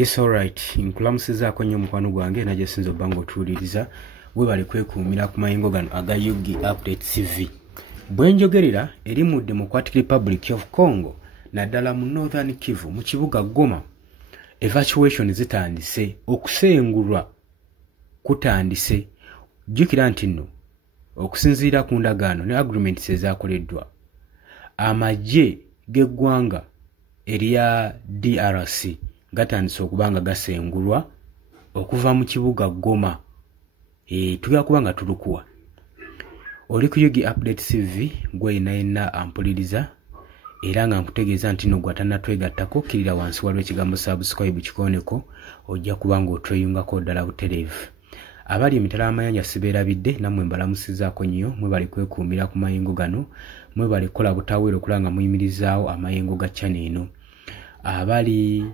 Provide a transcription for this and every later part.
Yes, alright. Nkulamusizaako nnyo mukwano gwange naye sinzo bango tuuliriza webale kwekuumira ku mayengo gano aga Yugi Update TV. Bwe njogerera eri mu Democratic Republic of Congo naddala mu Northern Kivu mu kibuga Goma evacuation zitandise okusengulwa kutandise. Jjukira nti nno okusinziira ku ndagaano ne agreements ezaakoleddwa amagye g'eggwanga erya DRC gatandise okubanga gasengulwa okuva mu kibuga Goma. Tugenda kubanga tulukuwa oli ku Yugi Update TV gwe yenna ampuliriza era nga nkutegeeza nti no gwatannatwegattako kirira wansi waliwo ekigambo subscribe kikoneko ojja kubanga otweyungako ddala butereevu. Abali emitala amayanja sibeerabidde nammwe mbalamusizaako nnyo mwebale kwekuumira ku mayengo gano mwebale kukola butaweera okulanga muyimirizaawo amayengo ga channel eno. Abali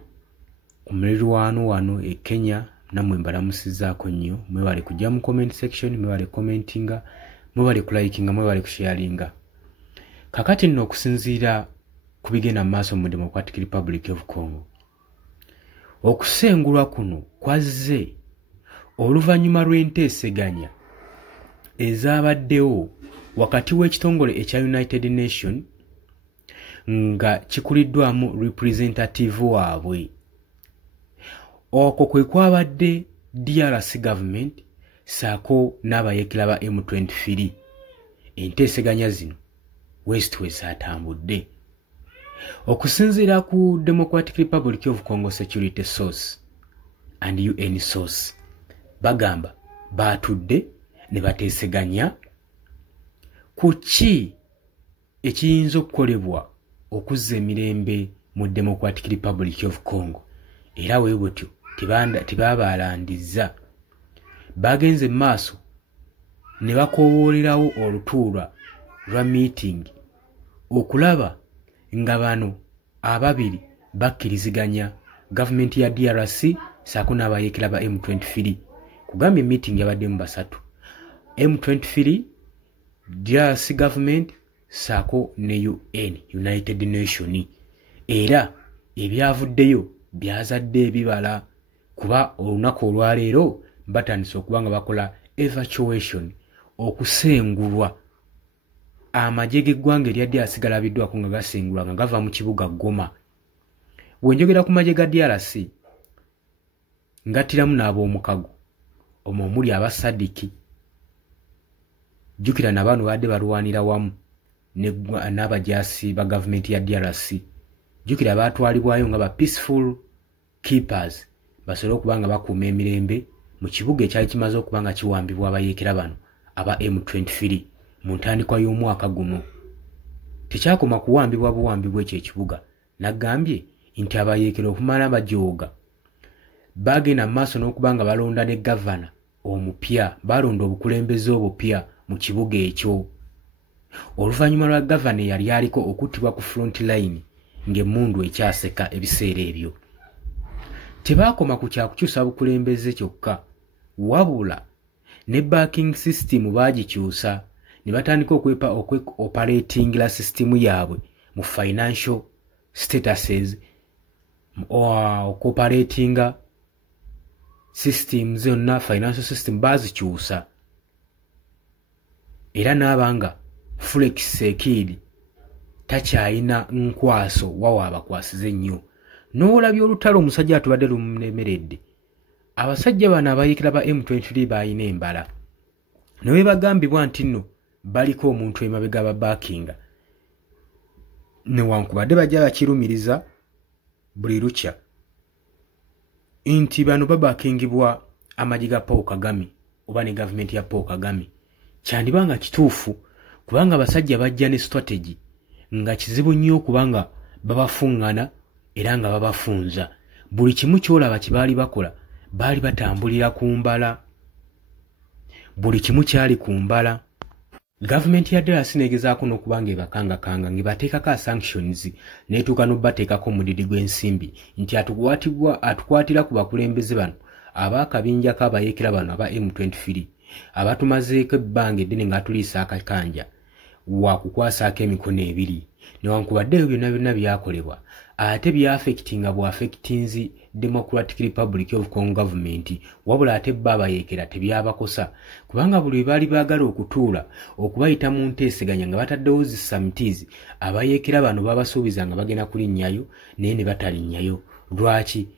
ku mulirwano wano e Kenya nammwe mbalamusizaako nnyo mwebale kujja mu comment section mwebale commentinga mwebale kulikinga mwebale kusharinga. Kakati nno okusinziira ku bigenda mu maaso mu Democratic Republic of Congo okusengulwa kuno kwazze oluvannyuma lw'enteeseganya ezabaddewo wakati w'ekitongole ekya United Nations nga kikuliddwamu representative waabwe. Okwo kwe kwabadde DRC government saako n'abayeekera ba M23. Enteeseganya zino west atambudde. Okusinziira ku Democratic Republic of Congo security source and UN source bagamba batudde ne bateeseganya ku ki ekiyinza okukolebwa okuzza emirembe mu Democratic Republic of Congo. Era weebutyo tebaabalandiza bagenze maaso ne bakoowoolerawo olutuula lwa meeting okulaba nga bano ababiri bakkiriziganya gavumenti ya DRC saako n'abayeekera ba M23. Kugambye meeting yabaddemu basatu, M23, DRC government saako ne UN, United Nations. Era ebyavuddeyo byazadde ebibala kuba olunaku olwaleero batandise okuba nga bakola evacuation okusengulwa amagye g'eggwanga erya DRC galabiddwako nga gasengulwa nga gava mu kibuga Goma. Bwenjogera ku magye ga DRC ngattiramu n'ab'omukago omwo omuli abasadiki. Jjukira na bano badde balwanira wamu n'abajaasi ba gavumenti ya DRC. Jjukira baatwalibwayo nga ba peaceful keepers basobole okuba nga bakuuma emirembe mu kibuga ekyali kimaze okuba nga kiwambibwa abayeekera bano aba M23 mu ntandikwa y'omwaka guno. Tekyakoma kuwambibwa buwambi bw'ekyo ekibuga. Nagambye nti abayeekera okumala bajooga bagenda mu maaso n'okuba nga balonda ne gavana omupya, balonda obukulembeze obupya mu kibuga ekyo. Oluvannyuma lwa gavana yali aliko okuttibwa ku front line ng'emmundu ekyaseka ebiseera ebyo. Tebaakoma ku kyakukyusa bukulembeze kyokka wabula ne backing system baagikyusa ne batandika operatingira system yaabwe mu financial statuses operatinga system zonna financial system baazikyusa. Era n'abanga Felix Tshisekedi takyalina nkwaso wawa abakwasize nnyo. N'olabye olutalo omusajja atubadde lumunemeredde. Abasajja bano abayeekera ba M23 balina embala. Ne bwe bagambibwa nti nno baliko omuntu emabega babaakinga. Newankubadde bajja bakirumiriza buli lukya nti bano babaakingibwa amagye ga Paul Kagame oba ne gavumenti ya Paul Kagame. Kyandibanga kituufu kubanga abasajja bajja ne strategy nga kizibu nnyo kubanga babafuŋŋana era nga babafunza. Buli kimu kyolaba kibaali bakola baali batambulira ku mbala. Buli kimu kyali ku mbala. Gavumenti ya DRC negezaako n'okuba nga ebakangakanga ng'ebateekako sanctions n'etuuka n'obbateekako omudidi gw'ensimbi nti atukwatira ku bakulembeze bano ab'akabinja k'abayeekera bano aba M23 abatumazeeko ebbanga eddene ng'atuliisa akakanja wa kukwasaako emikono ebiri. Newankubadde byonna byakolebwa ate bya affectinga bwa affectinzi Democratic Republic of Congo government wabula ate baba yekera tebyabakosa kubanga buli bali bagala okutuula okubayita mu nteeseganya nga bataddewo zi submittees abayekera bano babasuubiza nga bagenda kulinnyayo naye ne batalinnyayo lwaki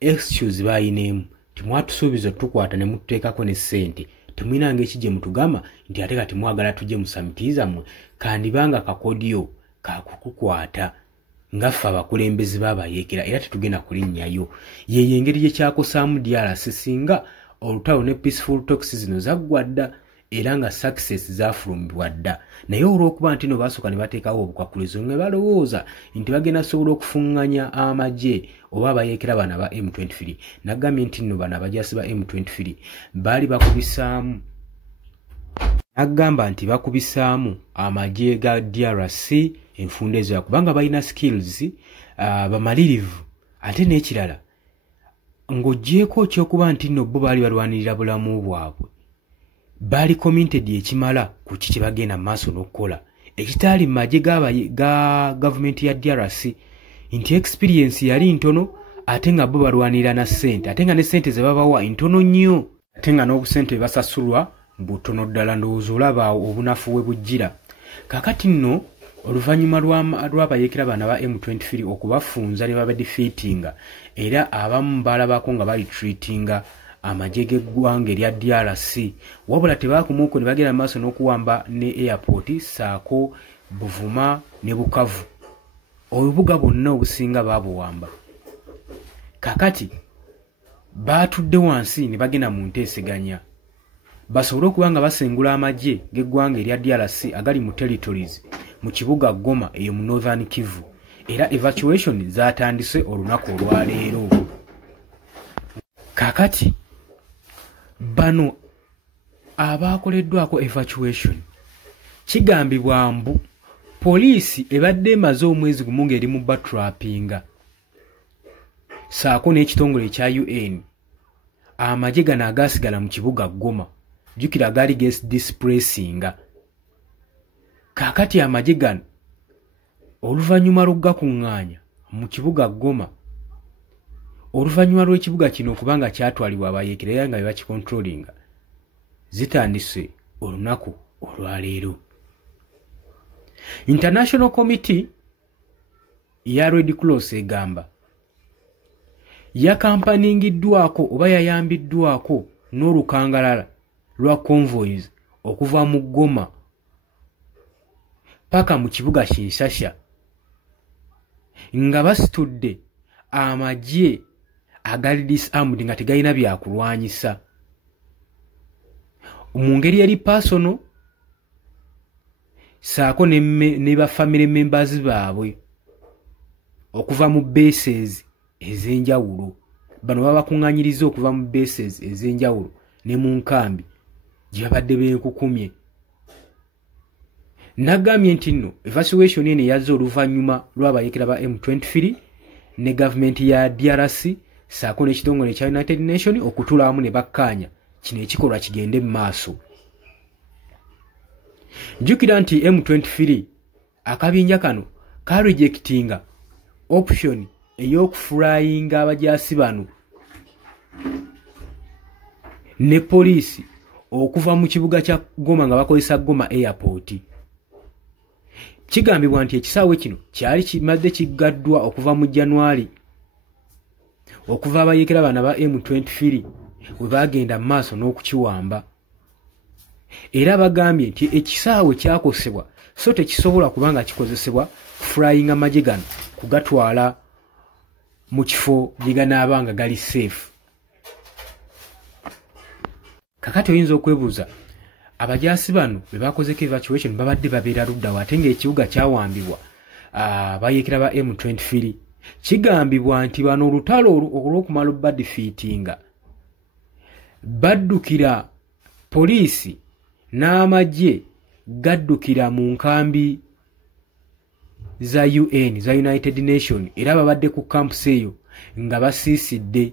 excuse bayineemu timwatusuubiza tukwata ne mututeekako ne ssente temwinanga ekijje mutugamba nti ate kati mwagala tujje mu submittees ammwe kandibanga kakodiyo kakukukwata ngaffe abakulembeze baabayekera era tetugenda kulinnyayo yeyo engeri gye kyakosaamu DRC singa olutalo ne peaceful talks zino zaggwa dda era nga success zafulumbibwa dda naye olw'okuba nti no basooka ne bateekawo obukwakulizo nga balowooza nti bagenda sobola okufuŋŋanya amagye oba abayekera bana ba M23 nagambye nti nno bano abajaasi ba M23 baali bakubisaamu agamba nti bakubisaamu amagye ga DRC enfunda ezo kubanga balina skills bamalirivu ate n'ekirala ng'oggyeko ekyokuba nti nno bo baali balwanirira bulamu bwabwe baali committed ekimala ku kiki bagenda maaso n'okukola ekitaali mu magye ga gavumenti ya DRC nti experience yali ntono ate nga bo balwanirira na ssente ate nga ne ssente ze babawa ntono nnyo ate nga n'obusente basasulwa butono ddala ndowooza olaba obunafu we bujjira kakati nno oluvannyuma lw'abayekera bana ba M23 okubafunza ne babadefeatinga era abamu balabako nga bali treatinga amagye g'eggwanga erya DRC wabula tebakumuuko ne bagenda maaso n'okuwamba ne airport saako Buvuma ne Bukavu obubuga bwonna obusinga baabuwamba kakati baatudde wansi ne bagenda mu nteeseganya basobole okuba nga basengula amagye g'eggwanga erya DRC agali mu territories mu kibuga Goma eyo mu Northern Kivu era evacuation zaatandise olunaku olwaleero kakati bano abaakoleddwako evacuation kigambibwa mbu poliisi ebadde emaze omwezi gumu ng'eri mu batrappinga saako n'ekitongole ekya UN amagye gano agaasigala mu kibuga Goma jjukira gaali displacinga kakati amagye gano oluvannyuma lw'okugakuŋŋaanya mu kibuga Goma oluvannyuma lw'ekibuga kino okubanga kyatwalibwa abayekera era nga be bakikontrolinga zitandise olunaku olwaleero International Committee ya Red Cross egamba yakampaningiddwako oba yayambiddwako n'olukangalala lwa convoys okuva mu Goma paka mu kibuga Kinshasa nga basitudde amagye agali disarmed nga tegalina byakulwanyisa mu ngeri eri personal saako ne ba family members baabwe okuva mu bases ez'enjawulo bano babakuŋŋanyiriza okuva mu bases ez'enjawulo ne mu nkambi gye babadde beenkukumye nagambye nti nno evacuation eno yazze oluvannyuma lw'abayekera ba M23 ne gavumenti ya DRC saako n'ekitongole ekya United Nations okutuula wamu ne bakkaanya kino ekikolwa kigende mu maaso jjukira nti M23 akabinja kano karejectinga option ey'okuflyinga abajaasi bano ne poliisi okuva mu kibuga kya Goma nga bakozesa Goma airport kigambibwa nti ekisaawe kino kyali kimadde kiggaddwa okuva mu January okuva abayekera bana ba M23 we bagenda mu maaso n'okukiwamba era bagambye nti ekisaawe kyakosebwa so tekisobola kubanga kikozesebwa flying amagye gano kugatwala mu kifo gye ganaabanga gali safe kakati oyinza okwebuuza abajaasi bano bwe bakozeko evacuation babadde babeera luddawo ate ng'ekibuga kyawambibwa bayekera ba M23 kigambibwa nti bano olutalo olw'okumala badifeatinga baddukira poliisi n'amagye gaddukira mu nkambi za UN za United Nations era babadde ku campus eyo nga basiisidde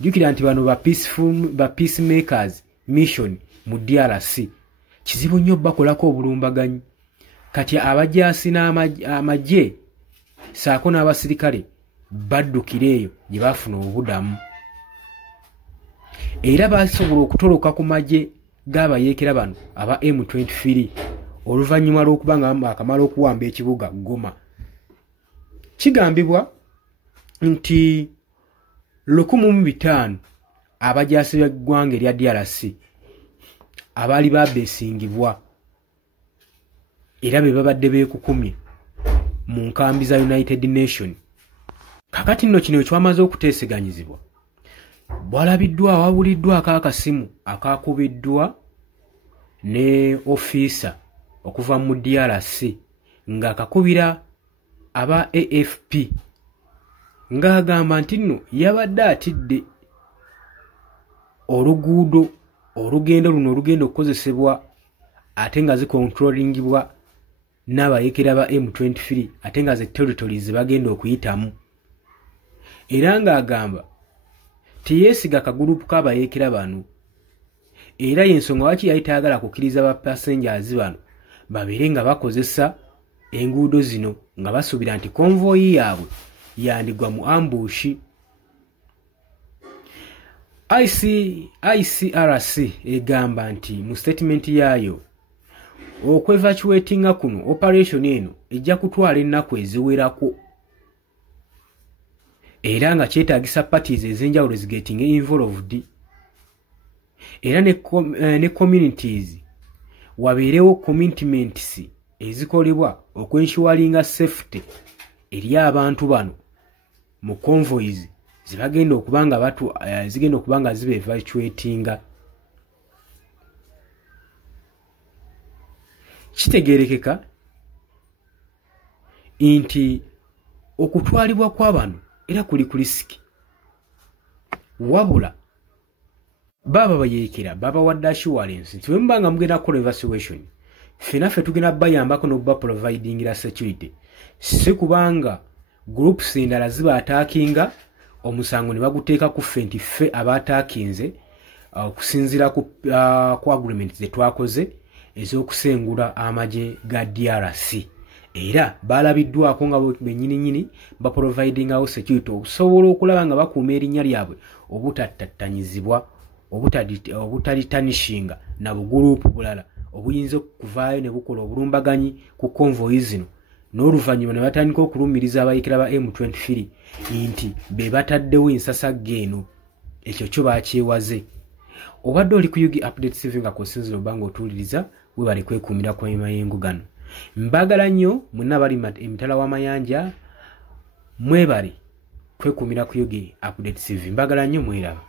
jjukira nti bano ba peacemakers mission mu DRC kizibu nnyo bakolako obulumbaganyi kati abajaasi n'amagye saako n'abasirikale baddukira eyo gye bafuna obudamu era basobola okutoloka ku magye g'abayeekera bano aba M23 oluvannyuma lw'okuba nga bakamala okuwamba ekibuga Goma. Kigambibwa nti 1,500 abajaasi b'eggwanga erya DRC abaali babeesingibwa era be babadde beekukumye mu nkambi za United Nation. Kakati nno kino ekyamaze okuteeseganyizibwa bwalabiddwa wawuliddwako akasimu akakubiddwa ne officer okuva mu DRC ng'akakubira aba AFP ng'agamba nti nno yabadde atidde olugendo luno olugenda okukozesebwa ate nga zikontrolingibwa n'abayeekera ba M23 ate nga ze territories bagenda okuyitamu era ng'agamba tiyeesiga kagurupu k'abayeekera bano era y'ensonga lwaki yali tayagala kukkiriza ba passengers bano babeere nga bakozesa enguudo zino nga basuubira nti konvoyi yaabwe yandigwa mu ambushi. ICRC egamba nti mu statement yaayo okwevacuatinga kuno operation eno ejja kutwala ennaku eziwerako era nga kyetaagisa parties ez'enjawulo zigetinga involved era ne communities wabeerewo commitments ezikolebwa okwenshuwalinga safety eri abantu bano mu convoys zibagenda okuba nga zibeevacuatinga. Kitegeerekeka nti okutwalibwa kw'abano era kuli ku risiki wabula baba bayeekera baba wadde assurance nti bwe muba nga mugenda kukola evacuation ffenaffe tugenda bayambako n'okuba providingira security si kubanga groups endala ziba attackinga omusango ne baguteeka ku ffe nti ffe aba attackinze okusinziira ku agreement ze twakoze ez'okusengula amagye ga DRC era balabiddwako nga bennyininyini baprovidingawo security okusobola okulaba nga bakuuma erinnya lyabwe obutattattanyizibwa obutaliitanishinga na buguruupu bulala obuyinza okuvaayo ne bukola obulumbaganyi ku konvoyi zino n'oluvannyuma ne batandika okulumiriza abayeekera ba M23 nti be bataddewo ensasagge eno. Ekyo kyo bakyewaze. Obadde oli ku Yugi Update TV nga kosinzira oba ng'otuwuliriza webale kwekuumira kwa mayengo gano. Mbagala nnyo mwenna bali emitala w'amayanja mwebale kwekuumira ku Yugi Update TV. Mbagala nnyo mweraba.